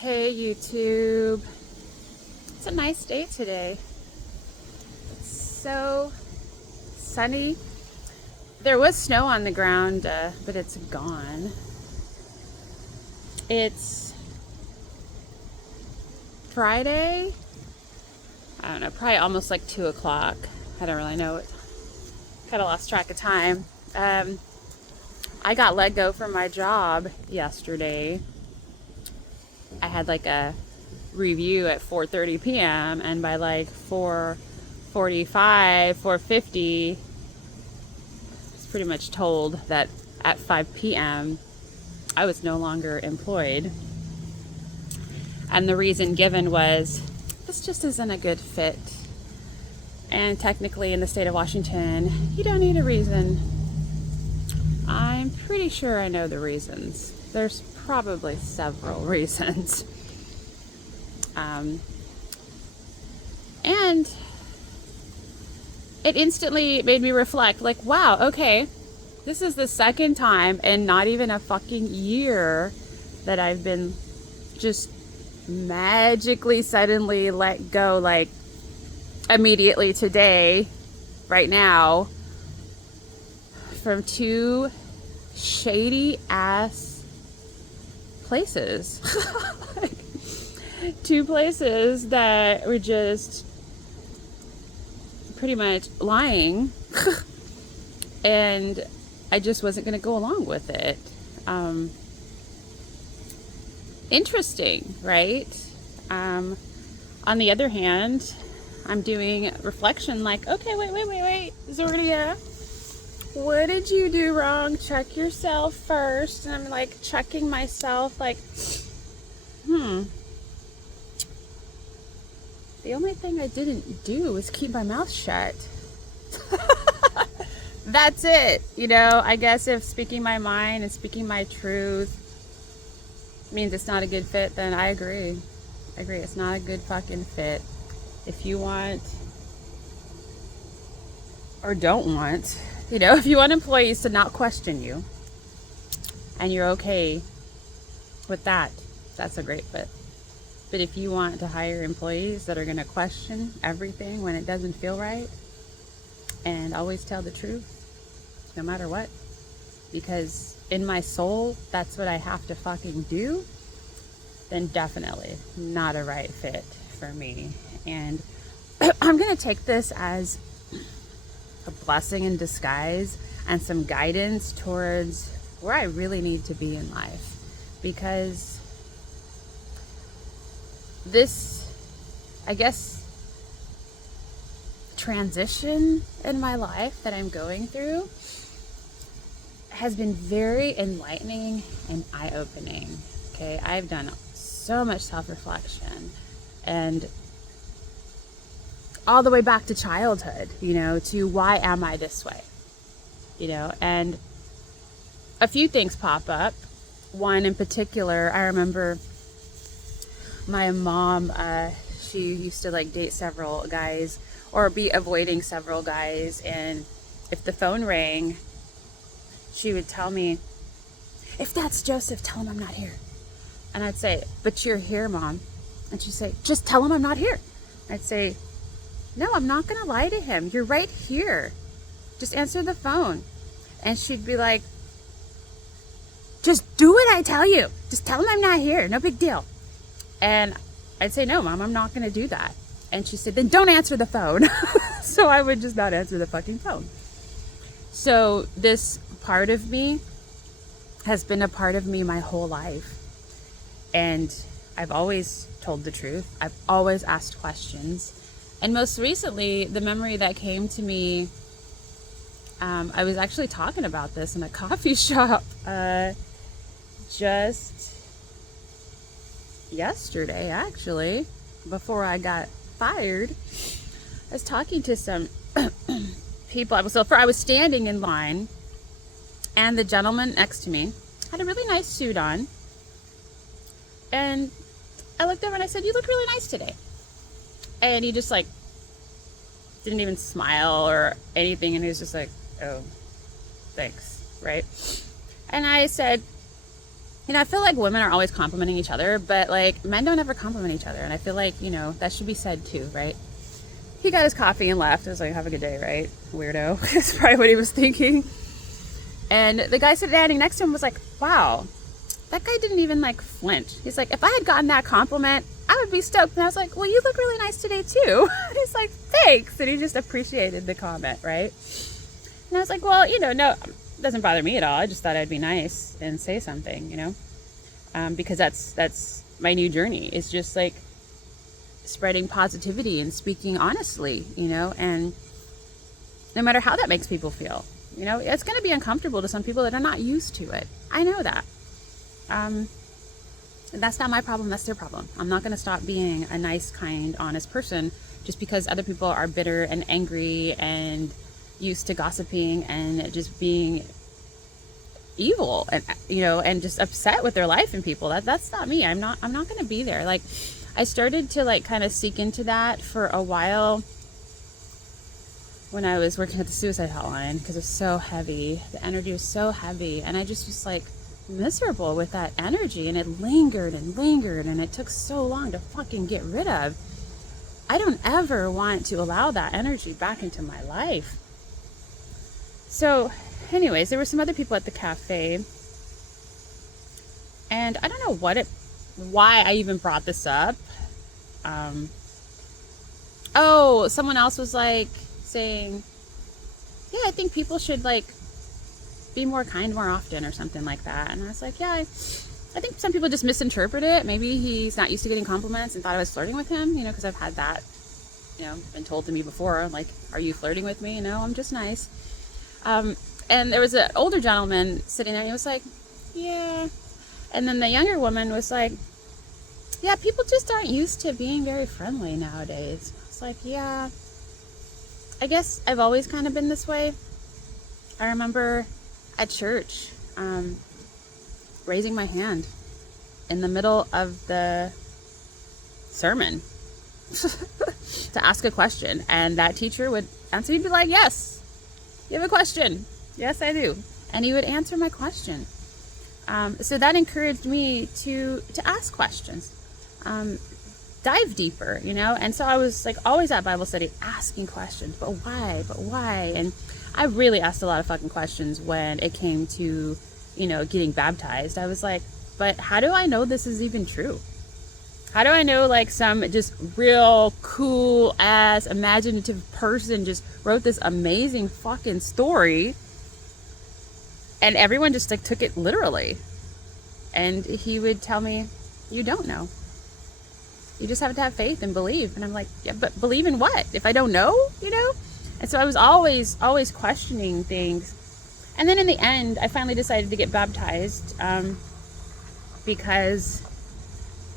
Hey YouTube. It's a nice day today. It's so sunny. There was snow on the ground, but it's gone. It's Friday. I don't know, probably almost like 2 o'clock. I don't really know. Kind of lost track of time. I got let go from my job yesterday. I had like a review at 4:30 p.m. and by like 4:45, 4:50, I was pretty much told that at 5 p.m. I was no longer employed. And the reason given was, this just isn't a good fit. And technically in the state of Washington, you don't need a reason. I'm pretty sure I know the reasons. There's probably several reasons. And it instantly made me reflect, like, wow, okay, this is the second time in not even a fucking year that I've been just magically suddenly let go, like immediately today, right now, from two shady ass places. Like, two places that were just pretty much lying. And I just wasn't going to go along with it. Interesting, right? On the other hand, I'm doing reflection like, okay, wait, Zordia, what did you do wrong? Check yourself first. And I'm like checking myself like, the only thing I didn't do was keep my mouth shut. That's it. You know, I guess if speaking my mind and speaking my truth means it's not a good fit, then I agree. It's not a good fucking fit. If you want or don't want, you know, if you want employees to not question you and you're okay with that, that's a great fit. But if you want to hire employees that are going to question everything when it doesn't feel right and always tell the truth, no matter what, because in my soul, that's what I have to fucking do, then definitely not a right fit for me. And I'm going to take this as a blessing in disguise and some guidance towards where I really need to be in life, because this, I guess, transition in my life that I'm going through has been very enlightening and eye-opening. Okay, I've done so much self-reflection, and all the way back to childhood, you know, to why am I this way, you know, and a few things pop up. One in particular, I remember my mom, she used to like date several guys or be avoiding several guys, and if the phone rang, she would tell me, if that's Joseph, tell him I'm not here. And I'd say, but you're here, Mom. And she'd say, just tell him I'm not here. I'd say, no, I'm not gonna lie to him. You're right here. Just answer the phone. And she'd be like, just do what I tell you. Just tell him I'm not here. No big deal. And I'd say, no, Mom, I'm not gonna do that. And she said, then don't answer the phone. So I would just not answer the fucking phone. So this part of me has been a part of me my whole life. And I've always told the truth. I've always asked questions. And most recently, the memory that came to me, I was actually talking about this in a coffee shop just yesterday, actually, before I got fired. I was talking to some people. I was standing in line, and the gentleman next to me had a really nice suit on. And I looked over and I said, you look really nice today. And he just like didn't even smile or anything. And he was just like, oh, thanks, right? And I said, You know, I feel like women are always complimenting each other, but like men don't ever compliment each other. And I feel like, you know, that should be said too, right? He got his coffee and left. I was like, have a good day, right? Weirdo. That's probably what he was thinking. And the guy standing next to him was like, wow, that guy didn't even like flinch. He's like, if I had gotten that compliment, I would be stoked. And I was like, well, you look really nice today too. And he's like, thanks. And he just appreciated the comment, right? And I was like, well, you know, no, it doesn't bother me at all. I just thought I'd be nice and say something, you know, because that's my new journey. It's just like spreading positivity and speaking honestly, you know, and no matter how that makes people feel, you know, it's going to be uncomfortable to some people that are not used to it. I know that. That's not my problem. That's their problem. I'm not going to stop being a nice, kind, honest person just because other people are bitter and angry and used to gossiping and just being evil and, you know, and just upset with their life and people. That's not me. I'm not going to be there. Like, I started to like kind of seek into that for a while when I was working at the suicide hotline because it was so heavy. The energy was so heavy, and I just was like miserable with that energy, and it lingered and lingered, and it took so long to fucking get rid of. I don't ever want to allow that energy back into my life. So anyways, there were some other people at the cafe, and I don't know why I even brought this up. Someone else was like saying, yeah, I think people should like be more kind more often or something like that. And I was like, yeah, I think some people just misinterpret it. Maybe he's not used to getting compliments and thought I was flirting with him, you know, because I've had that, you know, been told to me before, like, are you flirting with me? You know, I'm just nice. And there was an older gentleman sitting there, and he was like, yeah. And then the younger woman was like, yeah, people just aren't used to being very friendly nowadays. It's like, yeah, I guess I've always kind of been this way. I remember at church, raising my hand in the middle of the sermon to ask a question. And that teacher would answer, he'd be like, yes, you have a question. Yes, I do. And he would answer my question. So that encouraged me to ask questions, dive deeper, you know? And so I was like always at Bible study asking questions, but why? And I really asked a lot of fucking questions when it came to, you know, getting baptized. I was like, but how do I know this is even true? How do I know like some just real cool ass imaginative person just wrote this amazing fucking story and everyone just like took it literally? And he would tell me, you don't know. You just have to have faith and believe. And I'm like, yeah, but believe in what? If I don't know, you know? And so I was always questioning things. And then in the end, I finally decided to get baptized because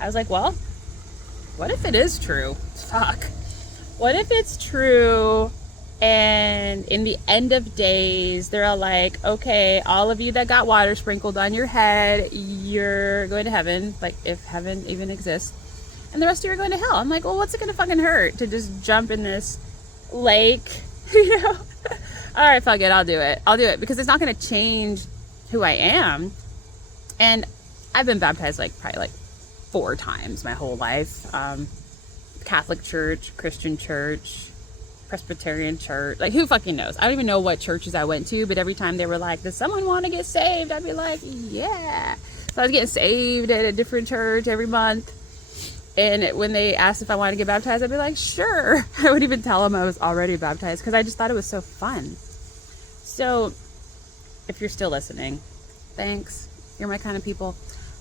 I was like, well, what if it is true? Fuck. What if it's true and in the end of days, they're all like, okay, all of you that got water sprinkled on your head, you're going to heaven, like if heaven even exists. And the rest of you are going to hell. I'm like, well, what's it going to fucking hurt to just jump in this lake, you know? All right, fuck it, I'll do it because it's not going to change who I am. And I've been baptized like probably like 4 times my whole life. Catholic church, Christian church, Presbyterian church, like who fucking knows? I don't even know what churches I went to, but every time they were like, does someone want to get saved? I'd be like, yeah. So I was getting saved at a different church every month. And when they asked if I wanted to get baptized, I'd be like, sure. I would even tell them I was already baptized because I just thought it was so fun. So if you're still listening, thanks. You're my kind of people.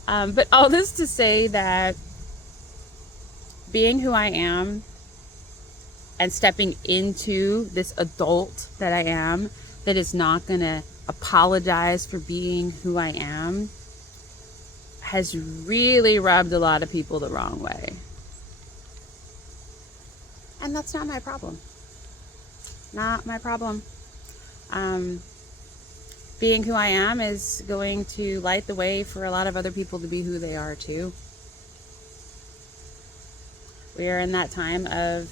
But all this to say that being who I am and stepping into this adult that I am, that is not going to apologize for being who I am, has really rubbed a lot of people the wrong way. And that's not my problem. Not my problem. Being who I am is going to light the way for a lot of other people to be who they are too. We are in that time of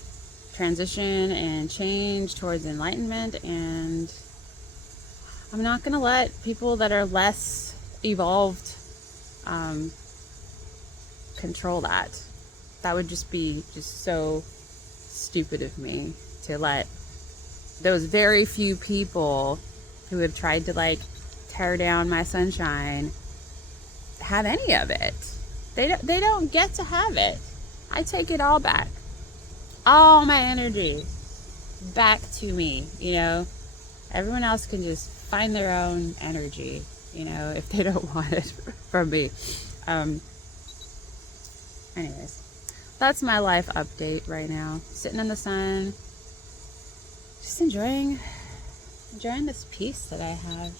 transition and change towards enlightenment, and I'm not going to let people that are less evolved control that. That would just be just so stupid of me to let those very few people who have tried to like tear down my sunshine have any of it. They don't get to have it. I take it all back. All my energy back to me, you know. Everyone else can just find their own energy, you know, if they don't want it from me. Anyways, that's my life update right now. Sitting in the sun, just enjoying this peace that I have.